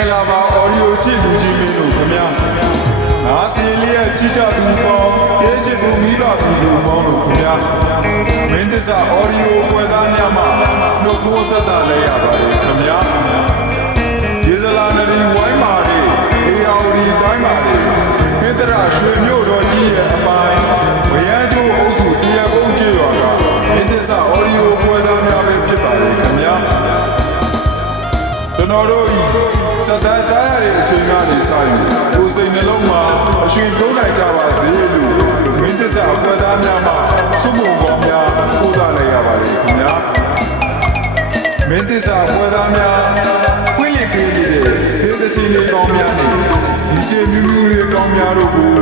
င်္ဂလာပါအော်ဒီယိုချစ်လူကြီးမင်းတို့ခင်ဗျာငါစီလျက်ရှိကြသူပေါင်းရေးချစ်သူမိဘပြည်သူပေါင်းတို့ခင်ဗျာမင်းသစ္စာအော်ဒီယိုပွဲသားများမှာနှုတ်ခွန်းဆက်တာလဲရပါတယ်ခင်ဗျာဒီဇလာနရီဝိုင်းမာတွေအေယာဝတီတိုင်းမာတွေမင်းတရရွှေမြို့တော်ကြီးရဲ့အပိုင်းဝရမ်းကျိုးအုပ်စုတရားကုန်းကျေးရွာကမင်းသစ္စာအော်ဒီယိုပွဲသားများပဲဖြစ်ပါတယ်ခင်ဗျာကျွန်တော်တို့စက်သားချားရတဲ့အချိန်ကနေစရင်ကိုယ်စိတ်နှလုံးမှာအရှင်ပြုံးနိုင်ကြပါစေလို့မင်းသစ္စာအဖွဲ့သားများမှစုမုံကောင်းများပို့သလိုက်ရပါတယ်ခင်ဗျာမင်းသစ္စာအဖွဲ့သားများဖွင့်ရပေးနေတဲ့ဒေသစီလေးကောင်းများနဲ့ဒီကျေမြူးမြူးလေးကောင်းများတို့ကို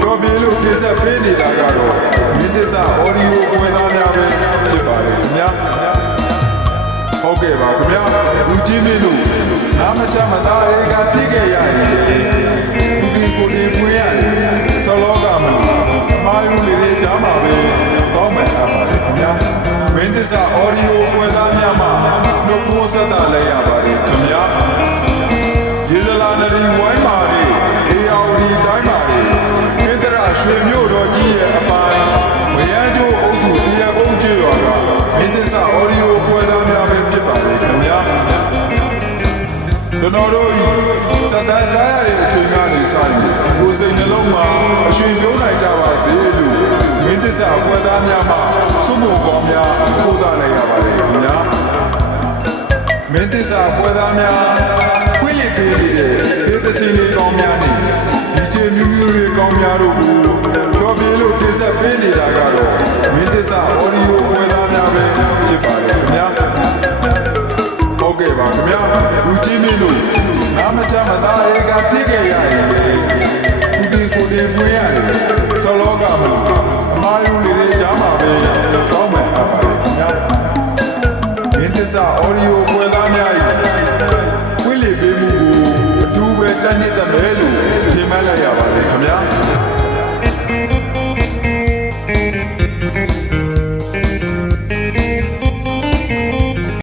ကြော်ပြေလို့တင်ဆက်ပေးနေတာကတော့မင်းသစ္စာအော်ဒီယိုအဖွဲ့သားများပဲဖြစ်ပါတယ်ခင်ဗျာဟုတ်ကဲ့ပါခင်ဗျာလူကြီးမင်းတို့နာမချမသားအေကတိခဲ့ရရင်ဒီကိုဒီဖွေးရတယ်ဆောလောကမှာအမားယူလေးတွေကြားမှာပဲကောင်းမဲ့ထားပါတယ်ခင်ဗျာမင်းသစ္စာအော်ဒီယိုပွဲသားများမှာနှုတ်ခွန်းဆက်တာလဲရပါတယ်ခင်ဗျာဒီဇလာနရီဝိုင်းမာတွေအေယာဝတီတိုင်းမာတွေမင်းတရရွှေမြို့တော်ကြီးရဲ့အပိုင်းဝရမ်းကျိုးအုပ်စုတရားကုန်းကျေးရွာကမင်းသစ္စာအော်ဒီယိုပွဲသားများပဲဖြစ်ပါတယ်ခင်ဗျာကျွန်တော်တို့စက်သားချားရတဲ့အချိန်ကနေစရင်ကိုယ်စိတ်နှလုံးမှာအရှင်ပြုံးနိုင်ကြပါစေလို့မင်းသစ္စာအဖွဲ့သားများမှစုမုံကောင်းများပို့သလိုက်ရပါတယ်ခင်ဗျာမင်းသစ္စာအဖွဲ့သားများဖွင့်ရပေးနေတဲ့ဒေသစီလေးကောင်းများနဲ့ဒီကျေမြူးမြူးလေးကောင်းများတို့ကိုကြော်ပြေလို့တင်ဆက်ပေးနေတာကတော့မင်းသစ္စာအော်ဒီယိုအဖွဲ့သားများပဲဖြစ်ပါတယ်ခင်ဗျာဟုတ်ကဲ့ပါခင်ဗျာလူကြီးမင်းတို့နာမချမသားအေကတိခဲ့ရရင်ကိုဒီဖွေးရတယ်ဆောလောကမှာအမားယူလေးတွေကြားမှာပဲကောင်းမယ်အားပါတယ်ခင်ဗျာမင်းသစ္စာအော်ဒီယိုပွဲသားများ၏ခွင့်လေပေးမှုကိုအတူပဲတန်းညစ်တဲ့မဲလို့ထင်မှတ်လိုက်ရပါတယ်